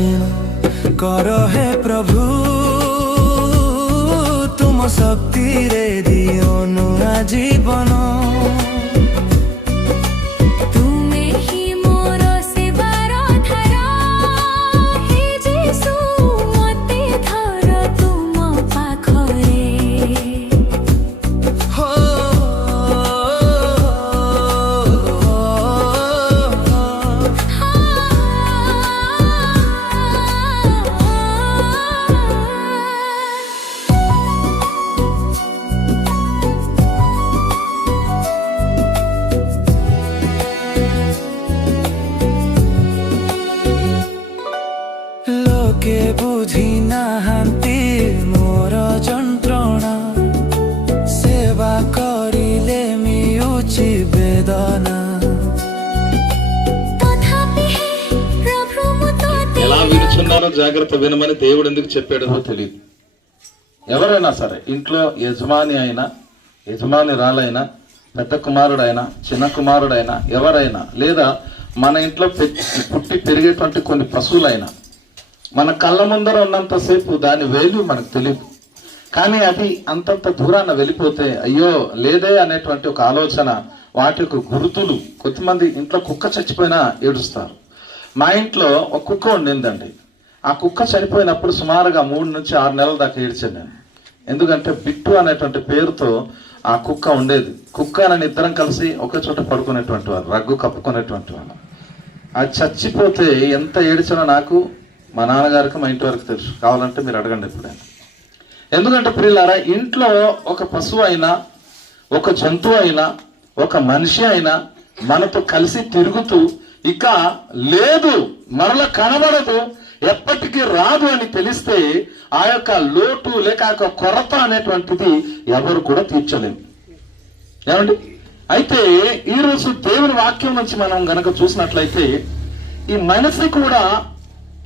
ଜିଣ କର ହେ ପ୍ରଭୁ ତୁମ ଶକ୍ତିରେ ଦିଅ ନୂଆ ଜୀବନ। చెప్పాడనో తెలియదు ఎవరైనా సరే ఇంట్లో యజమాని అయినా యజమాని రాలైనా పెద్ద కుమారుడైనా చిన్న కుమారుడైనా ఎవరైనా లేదా మన ఇంట్లో పుట్టి పెరిగేటువంటి కొన్ని పశువులైనా మన కళ్ళ ముందర ఉన్నంతసేపు దాని వేలు మనకు తెలియదు కానీ అది అంతంత దూరాన వెళ్ళిపోతే అయ్యో లేదే అనేటువంటి ఒక ఆలోచన వాటి యొక్క గుర్తులు కొంతమంది ఇంట్లో కుక్క చచ్చిపోయినా ఏడుస్తారు. మా ఇంట్లో ఒక కుక్క ఉండిందండి ఆ కుక్క చనిపోయినప్పుడు సుమారుగా మూడు నుంచి ఆరు నెలల దాకా ఏడ్చాను నేను. ఎందుకంటే బిట్టు అనేటువంటి పేరుతో ఆ కుక్క ఉండేది. కుక్క నన్ను ఇద్దరం కలిసి ఒకే చోట పడుకునేటువంటి వారు రగ్గు కప్పుకునేటువంటి వాళ్ళు. అది చచ్చిపోతే ఎంత ఏడిచినా నాకు మా నాన్నగారికి మా ఇంటి వరకు తెలుసు. కావాలంటే మీరు అడగండి ఎప్పుడైనా. ఎందుకంటే ప్రియులారా ఇంట్లో ఒక పశువు అయినా ఒక జంతువు అయినా ఒక మనిషి అయినా మనతో కలిసి తిరుగుతూ ఇక లేదు మరల కనబడదు ఎప్పటికీ రాదు అని తెలిస్తే ఆ యొక్క లోటు లేక ఆ యొక్క కొరత అనేటువంటిది ఎవరు కూడా తీర్చలేము ఏమండి? అయితే ఈరోజు దేవుని వాక్యం నుంచి మనం గనక చూసినట్లయితే ఈ మనిషి కూడా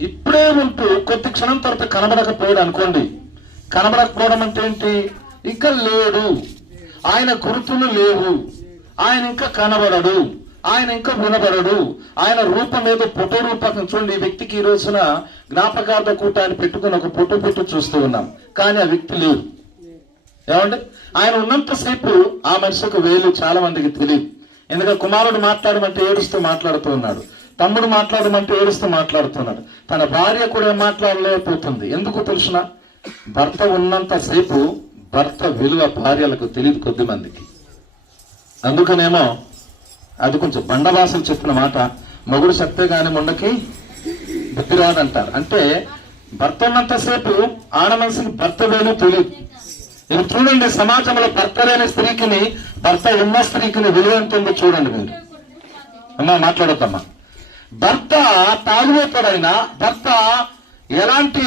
ఇప్పుడే ఉంటూ కొద్ది క్షణం తర్వాత కనబడకపోయాడు అనుకోండి. కనబడకపోవడం అంటే ఏంటి? ఇంకా లేడు. ఆయన గుర్తులు లేవు. ఆయన ఇంకా కనబడడు. ఆయన ఇంకా రుణపడడు ఆయన రూపం ఏదో ఫోటో రూపకం చూడండి. ఈ వ్యక్తికి ఈ రోజున జ్ఞాపకార్థ కూటాన్ని పెట్టుకుని ఒక ఫోటో పెట్టి చూస్తూ ఉన్నాం. కానీ ఆ వ్యక్తి లేవు ఏమండి? ఆయన ఉన్నంతసేపు ఆ మనిషికి వేలు చాలా మందికి తెలియదు. ఎందుకంటే కుమారుడు మాట్లాడమంటే ఏడుస్తూ మాట్లాడుతూ ఉన్నాడు. తమ్ముడు మాట్లాడమంటే ఏడుస్తూ మాట్లాడుతున్నాడు తన భార్య కూడా మాట్లాడలేకపోతుంది. ఎందుకు తెలుసిన? భర్త ఉన్నంతసేపు భర్త విలువ భార్యలకు తెలియదు కొద్ది మందికి. అందుకనేమో అది కొంచెం బండవాసలు చెప్పిన మాట. మొగుడు సత్తే గాని ముండకి బుద్ధి రాదంటారు అంటే భర్త ఉన్నంతసేపు ఆడ మనసుకి భర్త వేలు తెలియదు. మీరు చూడండి సమాజంలో భర్త లేని స్త్రీకిని భర్త ఉన్న స్త్రీకిని విలువ ఎంత ఉందో చూడండి మీరు. అమ్మా మాట్లాడొద్దమ్మా. భర్త తాగుబోతాడైనా భర్త ఎలాంటి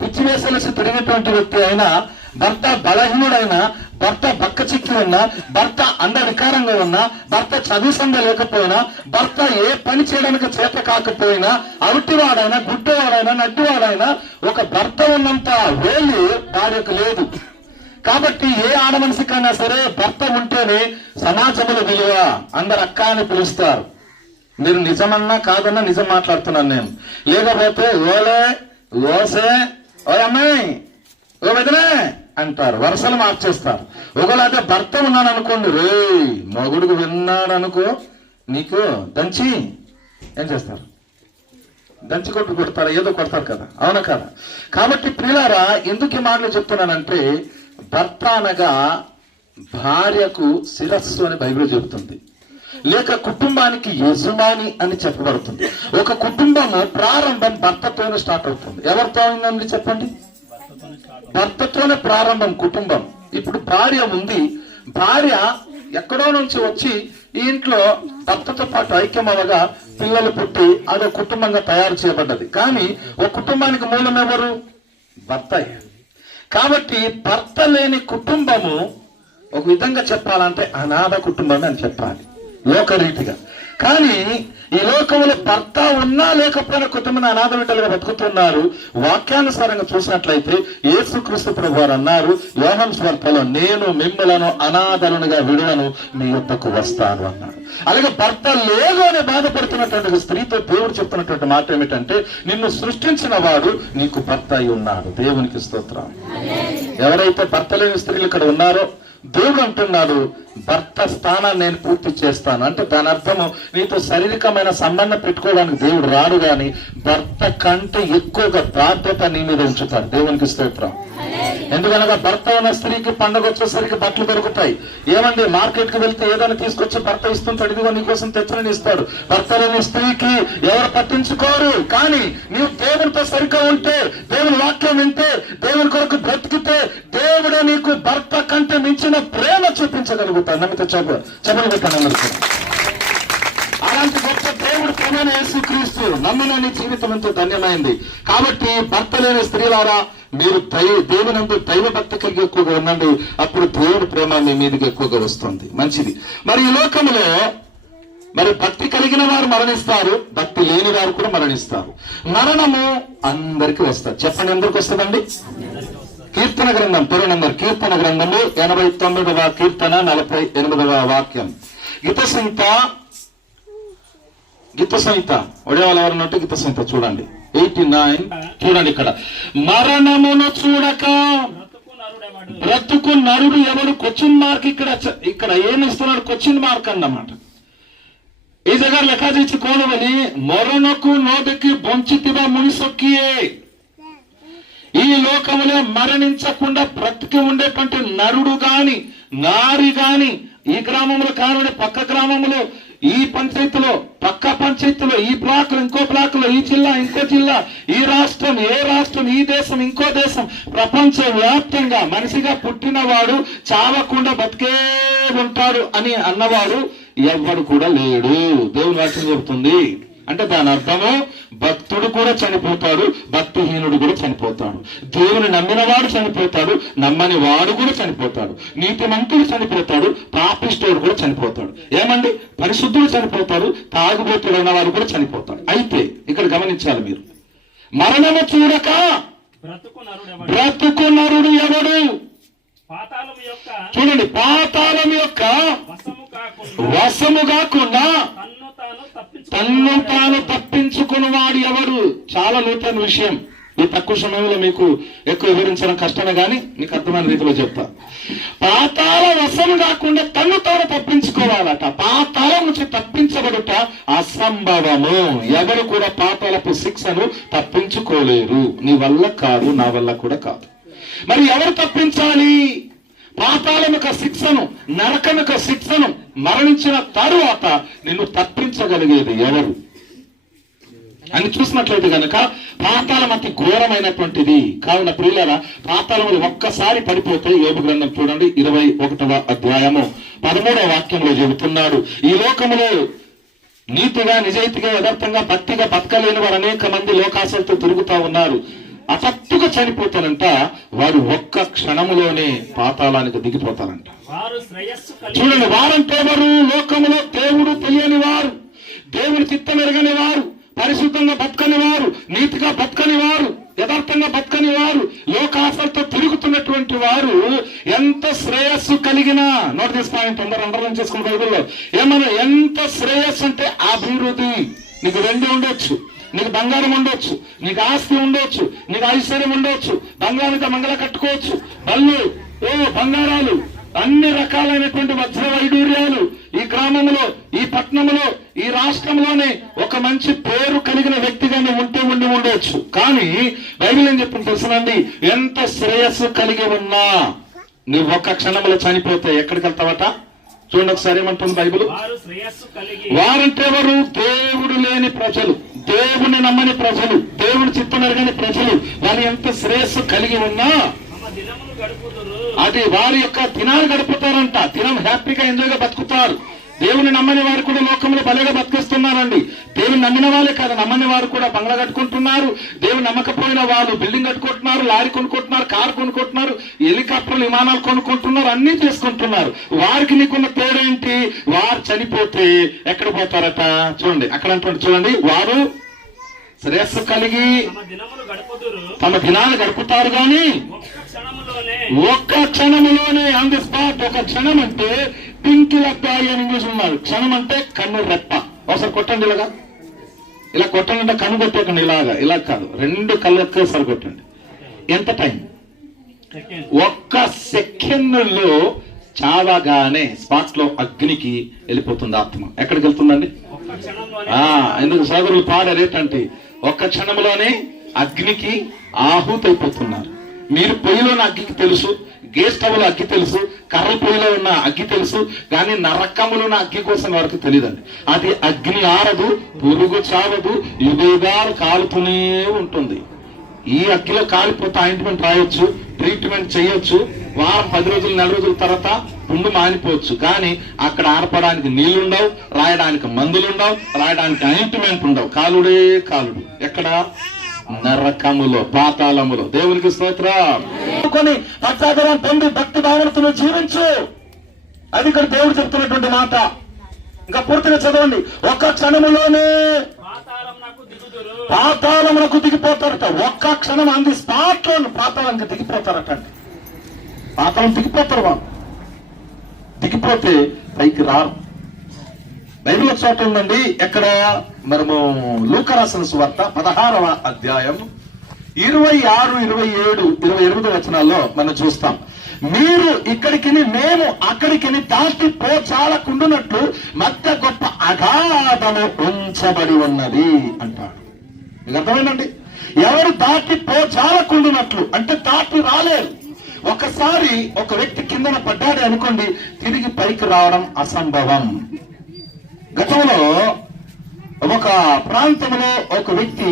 పిచ్చి వేసలసి తిరిగినటువంటి వ్యక్తి అయినా భర్త బలహీనుడైనా భర్త బక్క చిక్కి ఉన్నా భర్త అంధవికారంగా ఉన్నా భర్త చదువుసంద లేకపోయినా భర్త ఏ పని చేయడానికి చేత కాకపోయినా అవిటివాడైనా గుడ్డవాడైనా నడ్డివాడైనా ఒక భర్త ఉన్నంత వేలు భార్యకు లేదు. కాబట్టి ఏ ఆడమనిసికైనా సరే భర్త ఉంటేనే సమాజంలో విలువ అందరు అక్క అని పిలుస్తారు. మీరు నిజమన్నా కాదన్నా నిజం మాట్లాడుతున్నాను నేను. లేకపోతే ఓలే ఓసే ఓ అమ్మాయి ఓ వదిలే అంటారు. వరుసలు మార్చేస్తారు. ఒకలాగా భర్త ఉన్నాడు అనుకోండి రే మగుడికి విన్నాడు అనుకో నీకు దంచి ఏం చేస్తారు? దంచి కొట్టు కొడతారు ఏదో కొడతారు కదా. అవునా కదా? కాబట్టి ప్రియులారా ఎందుకు ఈ మాటలు చెప్తున్నానంటే భర్త అనగా భార్యకు శిరస్సు అని బైబిల్ చెబుతుంది. లేక కుటుంబానికి యజమాని అని చెప్పబడుతుంది. ఒక కుటుంబము ప్రారంభం భర్తతోనే స్టార్ట్ అవుతుంది. ఎవరితో అయిందండి చెప్పండి? భర్తతోనే ప్రారంభం కుటుంబం. ఇప్పుడు భార్య ఉంది. భార్య ఎక్కడో నుంచి వచ్చి ఈ ఇంట్లో భర్తతో పాటు ఐక్యం అవగా పిల్లలు పుట్టి అదో కుటుంబంగా తయారు చేయబడ్డది. కానీ ఒక కుటుంబానికి మూలం ఎవరు? భర్త కాబట్టి భర్త లేని కుటుంబము ఒక విధంగా చెప్పాలంటే అనాథ కుటుంబం అని చెప్పాలి. లోకరీతిగా. కానీ ఈ లోకంలో భర్త ఉన్నా లేకపోయినా కొంతమంది అనాథ బిడ్డలుగా బతుకుతున్నారు. వాక్యానుసారంగా చూసినట్లయితే యేసుక్రీస్తు ప్రభు వారు అన్నారు యోహన్ స్వర్పలో నేను మిమ్మలను అనాథలునిగా విడువను మీ యొక్కకు వస్తాను అన్నాడు. అలాగే భర్త లేదు అని బాధపడుతున్నటువంటి స్త్రీతో దేవుడు చెప్తున్నటువంటి మాట ఏమిటంటే నిన్ను సృష్టించిన వాడు నీకు భర్త అయి ఉన్నాడు. దేవునికి స్తోత్రం. ఎవరైతే భర్త లేని స్త్రీలు ఇక్కడ ఉన్నారో దేవుడు అంటున్నాడు భర్త స్థానాన్ని నేను పూర్తి చేస్తాను. అంటే దాని అర్థము నీతో శారీరకమైన సంబంధం పెట్టుకోవడానికి దేవుడు రాడు గాని భర్త కంటే ఎక్కువగా బాధ్యత నీ మీద ఉంచుతాడు. దేవునికి స్తోత్రం. ఎందుకనగా భర్త ఉన్న స్త్రీకి పండగ వచ్చేసరికి బట్టలు దొరుకుతాయి. ఏమండి మార్కెట్కి వెళ్తే ఏదైనా తీసుకొచ్చి భర్త ఇస్తుంటాడు ఇదిగో నీకోసం తెచ్చని ఇస్తాడు. భర్త లేని స్త్రీకి ఎవరు పట్టించుకోరు. కానీ నీవు దేవునితో సరిగ్గా ఉంటే దేవుని వాక్యం వింటే దేవుని కొరకు బ్రతికితే దేవుడే నీకు భర్త కంటే మించిన ప్రేమ చూపించగలుగుతాడు. నమ్మితే చెప్ప. చెప్పలు పెట్టాను అలాంటి గొప్ప దేవుడు ప్రేమైన యేసుక్రీస్తు నమ్మిన నీ జీవితం ఎంతో ధన్యమైంది. కాబట్టి భర్త లేని స్త్రీలారా మీరు దైవ దేవునందు దైవ భక్తి కలిగి ఎక్కువగా ఉండండి. అప్పుడు దేవుడి ప్రేమ మీ మీదకి ఎక్కువగా వస్తుంది. మంచిది. మరి ఈ లోకంలో మరి భక్తి కలిగిన వారు మరణిస్తారు. భక్తి లేని వారు కూడా మరణిస్తారు. మరణము అందరికీ వస్తారు చెప్పండి ఎందుకు వస్తుందండి? కీర్తన గ్రంథం. పేరు నెంబర్. కీర్తన గ్రంథము ఎనభై తొమ్మిదవ కీర్తన నలభై ఎనిమిదవ వాక్యం. గీత గీత సంహిత ఒడేవాళ్ళు ఎవరు ఉన్నట్టు గీత సంహిత చూడండి. ఎయిటీ నైన్ చూడండి ఇక్కడ. మరణమును చూడక బ్రతుకు నరుడు ఎవరు క్వశ్చన్ మార్క్ ఇక్కడ ఇక్కడ ఏమి ఇస్తున్నాడు? క్వశ్చన్ మార్క్ అన్నమాట. ఈ దగ్గర లెక్కాచేసి కోలవని మరణకు నోటికి బొంచితివ మునిసొక్కియే. ఈ లోకములో మరణించకుండా బ్రతికి ఉండేటువంటి నరుడు గాని నారి గాని ఈ గ్రామంలో కానివ్వండి పక్క గ్రామంలో ఈ పంచాయతీలో పక్క పంచాయతీలో ఈ బ్లాక్ ఇంకో బ్లాక్లో ఈ జిల్లా ఇంకో జిల్లా ఈ రాష్ట్రం ఏ రాష్ట్రం ఈ దేశం ఇంకో దేశం ప్రపంచ వ్యాప్తంగా మనిషిగా పుట్టినవాడు చావకుండా బతికే ఉంటాడు అని అన్నవాడు ఎవ్వడు కూడా లేడు. దేవుని వాక్యం చెబుతుంది. అంటే దాని అర్థము భక్తుడు కూడా చనిపోతాడు భక్తిహీనుడు కూడా చనిపోతాడు. దేవుని నమ్మినవాడు చనిపోతాడు నమ్మని వాడు కూడా చనిపోతాడు. నీతిమంతుడు చనిపోతాడు పాపిష్టోడు కూడా చనిపోతాడు. ఏమండి? పరిశుద్ధుడు చనిపోతాడు తాగుబోతుడైన వాడు కూడా చనిపోతాడు. అయితే ఇక్కడ గమనించాలి మీరు. మరణము చూడక బ్రతుకు నరుడెవడు బ్రతుకు నరుడు ఎవడు చూడండి పాతాళం యొక్క వశము కాకుండా తన్ను తాను తప్పించుకున్నవాడు ఎవడు చాలా లోతైన విషయం. ఈ తక్కువ సమయంలో మీకు ఎక్కువ వివరించడం కష్టమే గాని మీకు అర్థమైన రీతిలో చెప్తా. పాతాల వశం కాకుండా తన్ను తాను తప్పించుకోవాలట. పాతాళం నుంచి తప్పించబడుట అసంభవము. ఎవరు కూడా పాతాలపు శిక్షను తప్పించుకోలేరు. నీ వల్ల కాదు నా వల్ల కూడా కాదు. మరి ఎవరు తప్పించాలి? పాతాళం శిక్షను నరకం శిక్షను మరణించిన తరువాత నిన్ను తప్పించగలిగేది ఎవరు? అని చూసినట్లయితే కనుక పాతాళం అతి ఘోరమైనటువంటిది. కావున ప్రియులరా పాతాళములు ఒక్కసారి పడిపోతే యోగు గ్రంథం చూడండి ఇరవై ఒకటవ అధ్యాయము పదమూడవ వాక్యంలో చెబుతున్నాడు. ఈ లోకములో నీతిగా నిజాయితీగా యథార్థంగా భక్తిగా బతకలేని వారు అనేక మంది లోకాశలతో తిరుగుతా ఉన్నారు. అసత్తుగా చనిపోతారంట వారు ఒక్క క్షణములోనే పాతాళానికి దిగిపోతారంట. చూడండి వారంటే ఎవరు లోకములో దేవుడు తెలియని వారు దేవుని చిత్తం ఎరగని వారు పరిశుద్ధంగా బతకని వారు నీతిగా బతకని వారు యథార్థంగా బతకని వారు లోకాశలతో తిరుగుతున్నటువంటి వారు ఎంత శ్రేయస్సు కలిగిన నోట్ పాయింట్ అందరూ అండర్లైన్ చేసుకున్న బైబిల్లో ఏమన్నా ఎంత శ్రేయస్సు అంటే అభివృద్ధి. నీకు రెండు ఉండొచ్చు. నీకు బంగారం ఉండొచ్చు నీకు ఆస్తి ఉండొచ్చు నీకు ఐశ్వర్యం ఉండొచ్చు బంగారంతో మంగళ కట్టుకోవచ్చు. బళ్ళు ఓ బంగారాలు అన్ని రకాలైనటువంటి వజ్ర వైడూర్యాలు ఈ గ్రామంలో ఈ పట్టణంలో ఈ రాష్ట్రంలోనే ఒక మంచి పేరు కలిగిన వ్యక్తిగా నువ్వు ఉంటే ఉండి ఉండొచ్చు. కానీ బైబిల్ ఏం చెప్పింది తెలుసునండి ఎంత శ్రేయస్సు కలిగి ఉన్నా నువ్వు ఒక్క క్షణంలో చనిపోతే ఎక్కడికి వెళ్తావట? చూడండి ఒకసారి ఏమంటుంది బైబిల్? వారు శ్రేయస్సు కలిగి వారంటే ఎవరు? దేవుడు లేని ప్రజలు. దేవుని నమ్మని ప్రజలు దేవుని చిత్తమరగని ప్రజలు వారు ఎంత శ్రేయస్సు కలిగి ఉన్నా అది వారి యొక్క దినాలు గడుపుతారంట. దినం హ్యాపీగా ఎంజాయ్గా బతుకుతారు. దేవుని నమ్మని వారు కూడా లోకంలో భలేగా బతికిస్తున్నారండి. దేవుని నమ్మిన వాళ్ళే కాదు నమ్మని వారు కూడా బంగ్లా కట్టుకుంటున్నారు. దేవుని నమ్మకపోయిన వాళ్ళు బిల్డింగ్ కట్టుకుంటున్నారు లారీ కొనుక్కుంటున్నారు కారు కొనుక్కుంటున్నారు హెలికాప్టర్లు విమానాలు కొనుక్కుంటున్నారు అన్ని చేసుకుంటున్నారు. వారికి నీకున్న పేరేంటి వారు చనిపోతే ఎక్కడ పోతారట? చూడండి అక్కడ చూడండి వారు శ్రేయస్సు కలిగి తమ దినాలు గడుపుతారు గాని ఒక్క క్షణములోనే. ఆన్ ది స్పాట్ ఒక క్షణం అంటే పింకి లబ్బాయి అని ఇంగ్లీష్ ఉన్నారు. క్షణం అంటే కన్ను రెప్ప. ఒకసారి కొట్టండి ఇలాగా. ఇలా కొట్టండి అంటే కన్ను కొట్టేకండి ఇలాగా. ఇలా కాదు. రెండు కళ్ళు ఒకేసారి కొట్టండి. ఎంత టైం? సెకండ్. ఒక్క సెకండ్లో చావగానే స్పాట్లో అగ్నికి వెళ్ళిపోతుంది ఆత్మ. ఎక్కడికి వెళ్తుందండి? ఎందుకు సోదరులు పాడారు ఏంటంటే ఒక్క క్షణంలోనే అగ్నికి ఆహుతైపోతున్నారు. మీరు పొయ్యిలోని అగ్గికి తెలుసు గేస్ స్టవ్లో అగ్గి తెలుసు కర్ర పొయ్యిలో ఉన్న అగ్గి తెలుసు కానీ నరకములో ఉన్న అగ్గి కోసం వరకు తెలియదండి. అది అగ్ని ఆరదు పురుగు చావదు యుగయుగాలు కాలుతూనే ఉంటుంది. ఈ అగ్గిలో కాలిపోతే ఆయింట్మెంట్ రాయొచ్చు ట్రీట్మెంట్ చేయొచ్చు వారం పది రోజులు నెల రోజుల తర్వాత పుండు మానిపోవచ్చు. కానీ అక్కడ ఆడపడానికి నీళ్ళుండవు రాయడానికి మందులుండవు రాయడానికి ఆయింట్మెంట్ ఉండవు కాలుడే కాలుడు. ఎక్కడ? నరకములో పాతాళములో. దేవునికి స్తోత్రం. కొని పొంది భక్తి భావనతో జీవించు. అది ఇక్కడ దేవుడు చెప్తున్నటువంటి మాట. ఇంకా పూర్తిగా చదవండి. ఒక్క క్షణములోనే దిగుదురు దిగిపోతారట. ఒక్క క్షణం అంది స్పాట్లో పాతాళంకి దిగిపోతారట అండి పాతాళం దిగిపోతారు వాళ్ళు. దిగిపోతే పైకి రారు. బైబిల్ చోట ఉందండి ఎక్కడ? మనము లూకరాసిన సువార్త పదహారవ అధ్యాయం ఇరవై ఆరు ఇరవై ఏడు ఇరవై ఎనిమిది వచనాల్లో మనం చూస్తాం. మీరు ఇక్కడికి మేము అక్కడికి దాటి పోచాలకుండునట్లు మధ్య గొప్ప అగాధము ఉంచబడి ఉన్నది అంటాడు. మీకు అర్థమైందండి? ఎవరు దాటి పోచాలకుండునట్లు అంటే దాటి రాలేరు. ఒకసారి ఒక వ్యక్తి కిందన పడ్డాడు అనుకోండి తిరిగి పైకి రావడం అసంభవం. గతంలో ఒక ప్రాంతంలో ఒక వ్యక్తి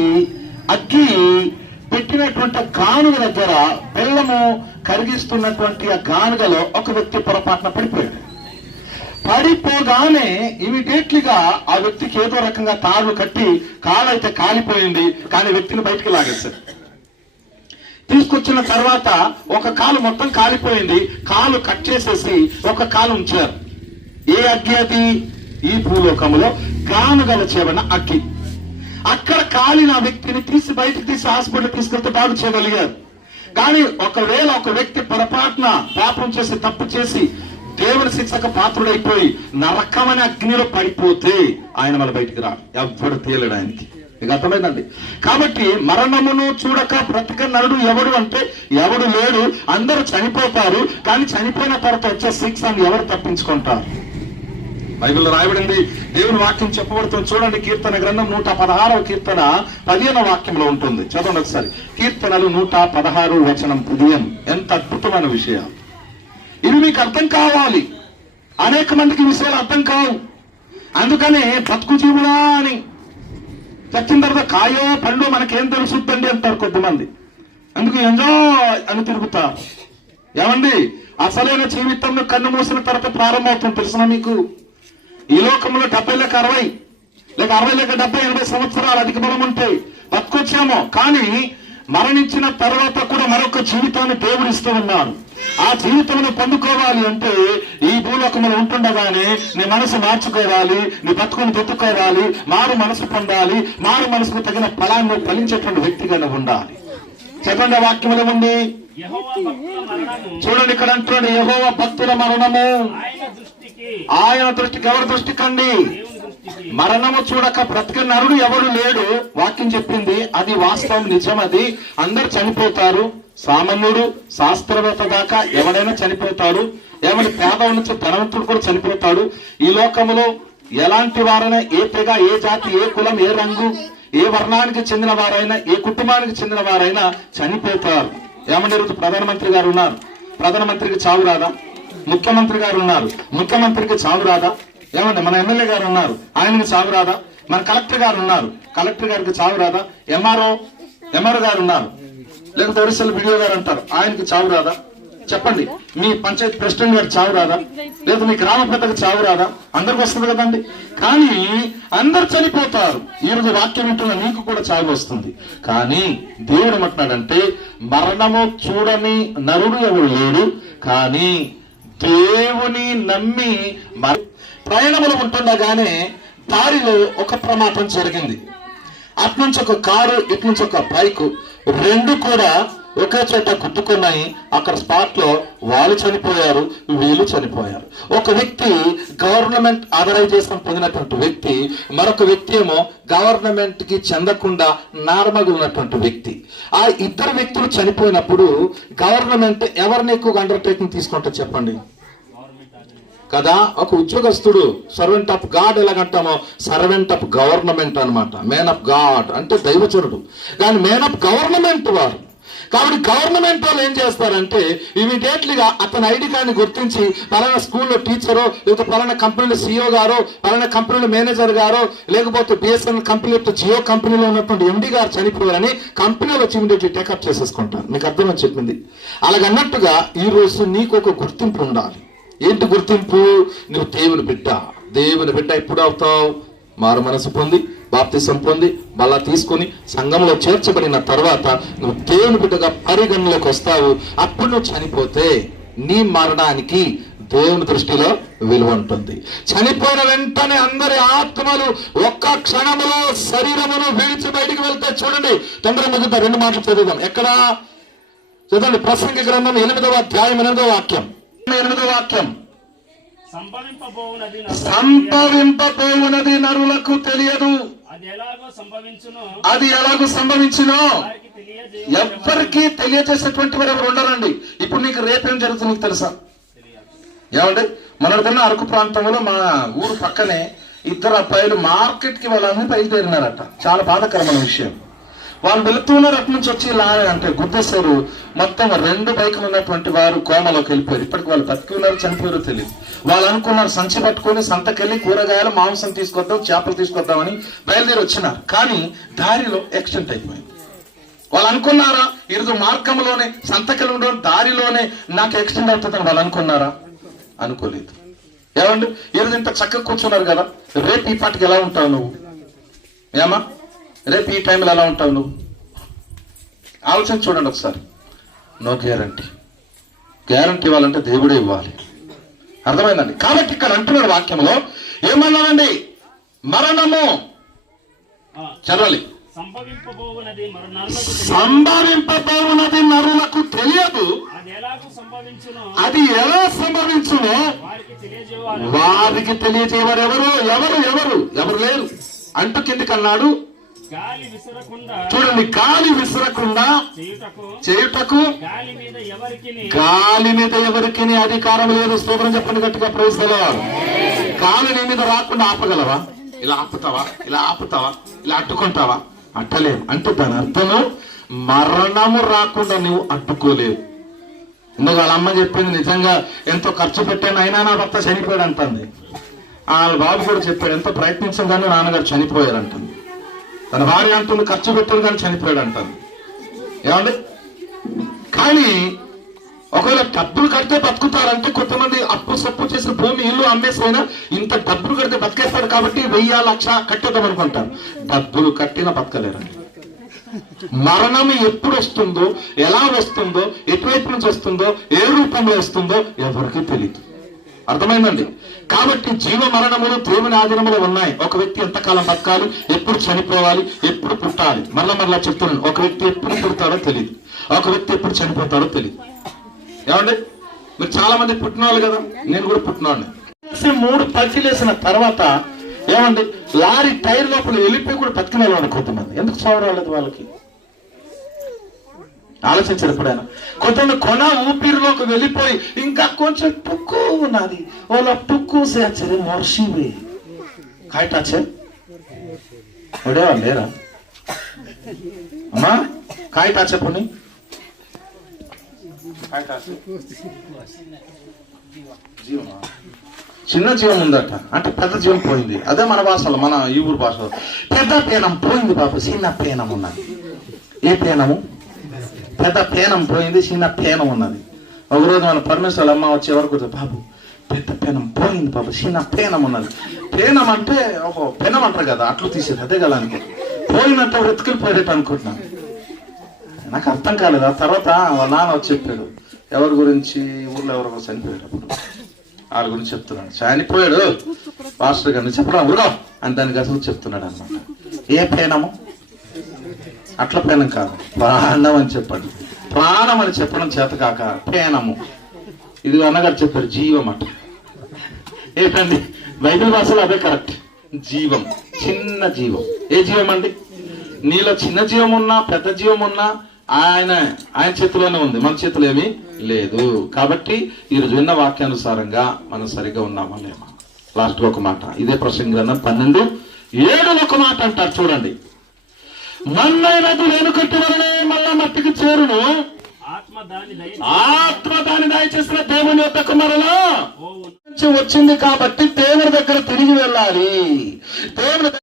అగ్గి పెట్టినటువంటి గానుగ దగ్గర బెల్లము కరిగిస్తున్నటువంటి ఆ గానుగలో ఒక వ్యక్తి పొరపాటున పడిపోయాడు. పడిపోగానే ఇమీడియట్లీగా ఆ వ్యక్తికి ఏదో రకంగా తాడు కట్టి కాలు అయితే కాలిపోయింది కానీ వ్యక్తిని బయటికి లాగేశారు. తీసుకొచ్చిన తర్వాత ఒక కాలు మొత్తం కాలిపోయింది కాలు కట్ చేసేసి ఒక కాలు ఉంచారు. ఏ అగ్గి అది? ఈ భూలోకములో గానుగల చేయబడిన అగ్గి. అక్కడ కాలిన వ్యక్తిని తీసి బయటకు తీసి హాస్పిటల్ తీసుకెళ్తే బాగు చేయగలిగారు. కానీ ఒకవేళ ఒక వ్యక్తి పొరపాటున పాపం చేసి తప్పు చేసి దేవుని శిక్షకు పాత్రుడైపోయి నరకమని అగ్నిలో పడిపోతే ఆయన మన బయటికి రా ఎవ్వరు తేలడు ఆయనకి. మీకు అర్థమైందండి? కాబట్టి మరణమును చూడక బ్రతక నరుడు ఎవడు అంటే ఎవడు లేడు అందరూ చనిపోతారు కానీ చనిపోయిన తర్వాత వచ్చే శిక్షను ఎవరు తప్పించుకుంటారు? బైబిల్లో రాయబడింది దేవుని వాక్యం చెప్పబడుతుంది. చూడండి కీర్తన గ్రంథం నూట పదహారవ కీర్తన పదిహేను వాక్యంలో ఉంటుంది. చదవండి ఒకసారి. కీర్తనలు నూట పదహారు వచనం ఉదయం ఎంత అద్భుతమైన విషయం. ఇవి మీకు అర్థం కావాలి. అనేక మందికి విషయాలు అర్థం కావు. అందుకనే బతుకు జీవుడా అని. చచ్చిన తర్వాత కాయో పండు మనకేం తెలుసుద్దండి అంటారు కొద్దిమంది. అందుకు ఎంజాయ్ అని తిరుగుతారు. ఏమండి? అసలైన జీవితంలో కన్ను మూసిన తర్వాత ప్రారంభమవుతుంది తెలిసిన మీకు? ఈ లోకంలో డెబ్బై లేక అరవై లేక అరవై లేక డెబ్బై ఎనభై సంవత్సరాలు అధిక బలం ఉంటాయి బతుకొచ్చామో. కానీ మరణించిన తర్వాత కూడా మరొక జీవితాన్ని దేవుడు ఇస్తూ ఉన్నాడు. ఆ జీవితంలో పొందుకోవాలి అంటే ఈ భూలోకంలో ఉంటుండగానే నీ మనసు మార్చుకోవాలి నీ బతుకుని పెట్టుకోవాలి మారు మనసు పొందాలి మారు మనసుకు తగిన ఫలాన్ని ఫలించేటువంటి వ్యక్తిగా ఉండాలి. చదవండి ఆ వాక్యములు ఉంది. చూడండి ఇక్కడ అంటున్నాడు యహోవ భక్తుల మరణము. ఆయన దృష్టికి. ఎవరి దృష్టికి అండి? దేవుని దృష్టికి మరణము చూడక బ్రతిక నరుడు ఎవడు లేడు. వాక్యం చెప్పింది అది వాస్తవం నిజం అది. అందరు చనిపోతారు. సామాన్యుడు శాస్త్రవేత్త దాకా ఎవడైనా చనిపోతాడు. ఏమని పేద నుంచి ధనవంతుడు కూడా చనిపోతాడు. ఈ లోకములో ఎలాంటి వారైనా ఏ తెగ ఏ జాతి ఏ కులం ఏ రంగు ఏ వర్ణానికి చెందిన వారైనా ఏ కుటుంబానికి చెందిన వారైనా చనిపోతారు. ఏమని ప్రధానమంత్రి గారు ఉన్నారు? ప్రధానమంత్రికి చావు రాదా? ముఖ్యమంత్రి గారు ఉన్నారు. ముఖ్యమంత్రికి చావు రాదా? ఏమంటే మన ఎమ్మెల్యే గారు ఉన్నారు. ఆయనకి చావు రాదా? మన కలెక్టర్ గారు ఉన్నారు. కలెక్టర్ గారికి చావు రాదా? ఎంఆర్ఓ ఎంఆర్ఓ గారు ఉన్నారు. లేకపోతే ఒరిస్సాల వీడియో గారు అంటారు ఆయనకి చావు రాదా? చెప్పండి. మీ పంచాయతీ ప్రెసిడెంట్ గారు చావు రాదా? లేదా మీ గ్రామ పెద్దకు చావు రాదా? అందరికి వస్తుంది కదండి. కానీ అందరు చనిపోతారు. ఈ రోజు వాక్యం వింటున్న నీకు కూడా చావు వస్తుంది. కానీ దేవుడు ఏమంటున్నాడంటే మరణము చూడని నరుడు ఎవరు లేడు. కానీ దేవుని నమ్మి మర ప్రయాణములు ఉంటుండగానే దారిలో ఒక ప్రమాదం జరిగింది. అటు నుంచి ఒక కారు ఇటు నుంచి ఒక బైక్ రెండు కూడా ఒకే చోట గుద్దుకున్నాయి. అక్కడ స్పాట్లో వాళ్ళు చనిపోయారు వీళ్ళు చనిపోయారు. ఒక వ్యక్తి గవర్నమెంట్ ఆథరైజేషన్ పొందినటువంటి వ్యక్తి మరొక వ్యక్తి ఏమో గవర్నమెంట్కి చెందకుండా నార్మల్ ఉన్నటువంటి వ్యక్తి. ఆ ఇద్దరు వ్యక్తులు చనిపోయినప్పుడు గవర్నమెంట్ ఎవరిని ఎక్కువగా అండర్టేకింగ్ తీసుకుంటారు చెప్పండి? కదా? ఒక ఉద్యోగస్తుడు సర్వెంట్ ఆఫ్ గాడ్ ఎలాగంటామో? సర్వెంట్ ఆఫ్ గవర్నమెంట్ అన్నమాట. మ్యాన్ ఆఫ్ గాడ్ అంటే దైవచరుడు. కానీ మ్యాన్ ఆఫ్ గవర్నమెంట్ వారు. కాబట్టి గవర్నమెంట్ వాళ్ళు ఏం చేస్తారంటే ఇమీడియట్లీగా అతని ఐడి కార్డ్ని గుర్తించి పలానా స్కూల్లో టీచరో లేకపోతే పలానా కంపెనీలో సీఓ గారో పలానా కంపెనీలో మేనేజర్ గారో లేకపోతే బిఎస్ఎన్ఎల్ కంపెనీ జియో కంపెనీలో ఉన్నటువంటి ఎండి గారు చనిపోయారని కంపెనీలో వచ్చి ఇమీడియట్లీ టేకప్ చేసేసుకుంటారు. మీకు అర్థమని చెప్పింది. అలాగన్నట్టుగా ఈ రోజు నీకు ఒక గుర్తింపు ఉండాలి. ఏంటి గుర్తింపు? నువ్వు దేవుని బిడ్డ. దేవుని బిడ్డ ఎప్పుడు అవుతావు మారు మనసు పొంది బాప్తిసం పొంది మళ్ళా తీసుకొని సంఘంలో చేర్చబడిన తర్వాత నువ్వు దేవుని బిడ్డగా పరిగణలోకి వస్తావు. అప్పుడు నువ్వు చనిపోతే నీ మరణానికి దేవుని దృష్టిలో విలువ ఉంటుంది. చనిపోయిన వెంటనే అందరి ఆత్మలు ఒక్క క్షణములో శరీరమును విడిచి బయటికి వెళ్తే చూడండి తొందర మిగతా రెండు మాటలు చదువుదాం. ఎక్కడ? చదవండి. ప్రసంగ గ్రంథం ఎనిమిదవ అధ్యాయం ఎనిమిదవ వాక్యం. ఎనిమిదవ వాక్యం. సంభవింపబోవునది నరులకు తెలియదు. అది ఎలాగో సంభవించును అది ఎలాగూ సంభవించినో వారికి తెలియజేయ ఎవ్వరికి తెలియజేసేటువంటి వారు ఎవరు ఉండరండి ఇప్పుడు నీకు రేపేం జరుగుతుంది నీకు తెలుసా? ఏమండి? మొన్నటిదన్న అరకు ప్రాంతంలో మా ఊరు పక్కనే ఇద్దరు అబ్బాయిలు మార్కెట్కి వాళ్ళని బయలుదేరినారట. చాలా బాధాకరమైన విషయం. వాళ్ళు వెళుతున్నారు అటు నుంచి వచ్చి ఇలా అంటే గుద్దేశారు. మొత్తం రెండు బైకులు ఉన్నటువంటి వారు కోమలోకి వెళ్ళిపోయారు. ఇప్పటికి వాళ్ళు బతికి ఉన్నారు చనిపోయారో తెలియదు వాళ్ళు అనుకున్నారు సంచి పట్టుకొని సంతకెళ్ళి కూరగాయలు మాంసం తీసుకొద్దాం చేపలు తీసుకొద్దామని బయలుదేరి వచ్చినారు. కానీ దారిలో యాక్సిడెంట్ అయిపోయింది. వాళ్ళు అనుకున్నారా ఈరోజు మార్గంలోనే సంతకెళ్ళి ఉండడం దారిలోనే నాకు యాక్సిడెంట్ అవుతుందని వాళ్ళు అనుకున్నారా? అనుకోలేదు. ఏమండి? ఈరోజు ఇంత చక్కగా కూర్చున్నారు కదా. రేపు ఈ పాటికి ఎలా ఉంటావు నువ్వు? ఏమా? రేపు ఈ టైంలో ఎలా ఉంటావు నువ్వు? ఆలోచన చూడండి ఒకసారి. No guarantee. గ్యారంటీ ఇవ్వాలంటే దేవుడే ఇవ్వాలి. అర్థమైందండి? కాబట్టి ఇక్కడ అంటున్నాడు వాక్యంలో ఏమన్నానండి మరణము. చదవాలి. సంభవింపబోవునది నరులకు తెలియదు. అది ఎలా సంభవించునో? వారికి తెలియజేవారు వారికి తెలియజేవారు ఎవరు? ఎవరు? ఎవరు? ఎవరు లేరు. అంటూ కిందికన్నాడు గాలి విసరకుండా చూడండి గాలి విసరకుండా చేయుటకు గాలి మీద ఎవరికి గాలి మీద ఎవరికి అధికారం లేదు. స్తోత్రం చెప్పండి గట్టిగా ప్రవేశలో గాలి నీ మీద రాకుండా ఆపగలవా? ఇలా ఆపుతావా? ఇలా ఆపుతావా? ఇలా అడ్డుకుంటావా? అట్టలేవు. అంటే దాని అర్థము మరణము రాకుండా నువ్వు అడ్డుకోలేవు. ఇందుకు వాళ్ళ అమ్మ చెప్పింది నిజంగా ఎంతో ఖర్చు పెట్టాను అయినా నా భర్త చనిపోయాడు అంటుంది. వాళ్ళ బాబు కూడా చెప్పాడు ఎంతో ప్రయత్నించగానే నాన్నగారు చనిపోయారు అంటుంది. తన భార్య అంటుంది ఖర్చు పెట్టాను కానీ చనిపోయాడు అంటారు ఏమండి? కానీ ఒకవేళ డబ్బులు కడితే బతుకుతారంటే కొంతమంది అప్పు సప్పు చేసిన భూమి ఇల్లు అమ్మేసైనా ఇంత డబ్బులు కడితే బతికేస్తాడు కాబట్టి వెయ్యి లక్ష కట్టేద్దాం అనుకుంటారు. డబ్బులు కట్టినా బతకలేరండి. మరణం ఎప్పుడు వస్తుందో ఎలా వస్తుందో ఎటువైపు నుంచి వస్తుందో ఏ రూపంలో వస్తుందో ఎవరికీ తెలియదు అర్థమైందండి? కాబట్టి జీవ మరణములు దేవుని ఆధీనములు ఉన్నాయి. ఒక వ్యక్తి ఎంతకాలం బతకాలి? ఎప్పుడు చనిపోవాలి? ఎప్పుడు పుట్టాలి? మరల మరలా చెప్తున్నాను. ఒక వ్యక్తి ఎప్పుడు పుడతాడో తెలియదు ఒక వ్యక్తి ఎప్పుడు చనిపోతాడో తెలియదు ఏమండి? మీరు చాలా మంది పుట్టినవాళ్ళు కదా? నేను కూడా పుట్టినవాడిని. మూడు పచ్చిలేసిన తర్వాత ఏమండి? లారీ టైర్ లోపల వెళ్ళిపోయి కూడా బతికిన వాళ్ళు కొంతమంది. ఎందుకు చావు వాళ్ళకి? ఆలోచించారు ఎప్పుడైనా కొంతమంది కొన ఊపిరిలోకి వెళ్ళిపోయి ఇంకా కొంచెం టుక్కు ఉన్నది. వాళ్ళ టుక్కు సేచరి మోర్షివి కాయటాచే ఒడేవాళ్ళు లేరా? అమ్మా కాయటాచే పోనీ. జీవమా? చిన్న జీవం ఉందట. అంటే పెద్ద జీవం పోయింది. అదే మన భాషలో మన ఈ ఊరు భాషలో. పెద్ద పేనం పోయింది బాబు చిన్న పేనం ఉన్నది. ఏ పేనము? పెద్ద పేనం పోయింది చిన్న పేనం ఉన్నది. ఒకరోజు మన పరమేశ్వర అమ్మ వచ్చే వరకు బాబు పెద్ద పేనం పోయింది బాబు చిన్న పేనం ఉన్నది. పేనం అంటే ఒక పెనం అంటారు కదా అట్లు తీసేది అదే కదా అనుకో పోయినట్టు వెతుకులు పోయేటట్టు అనుకుంటున్నాను నాకు అర్థం కాలేదు. ఆ తర్వాత వాళ్ళ నాన్న వచ్చి చెప్పాడు ఎవరి గురించి ఊర్లో ఎవరో చనిపోయేటప్పుడు వాళ్ళ గురించి చెప్తున్నాడు. చనిపోయాడు? మాస్టర్ గారిని చెప్పడం ఉరుగా అని దాని అసలు చెప్తున్నాడు అనమాట ఏ పేనము? అట్ల పేనం కాదు. ప్రాణం అని చెప్పండి. ప్రాణం అని చెప్పడం చేత కాక పేనము. ఇది అన్నగారు చెప్పారు జీవం అట. ఏంటండి బైబిల్ భాషలో అదే కరెక్ట్. జీవం. చిన్న జీవం. ఏ జీవం అండి? నీలో చిన్న జీవం ఉన్నా పెద్ద జీవం ఉన్నా ఆయన ఆయన చేతిలోనే ఉంది. మన చేతిలో ఏమీ లేదు. కాబట్టి ఈరోజు విన్న వాక్యానుసారంగా మనం సరిగ్గా ఉన్నామా లేమా లాస్ట్ ఒక మాట. ఇదే ప్రసంగ గ్రంథం పన్నెండు. ఏడు ఒక మాట అంటారు. చూడండి. మన్నైనది వెనుకట్టి వలనే మళ్ళా మట్టికి చేరును. ఆత్మ దాని దయచేసిన దేవుని యొక్క నుంచి వచ్చింది కాబట్టి దేవుని దగ్గర తిరిగి వెళ్ళాలి. దేవుని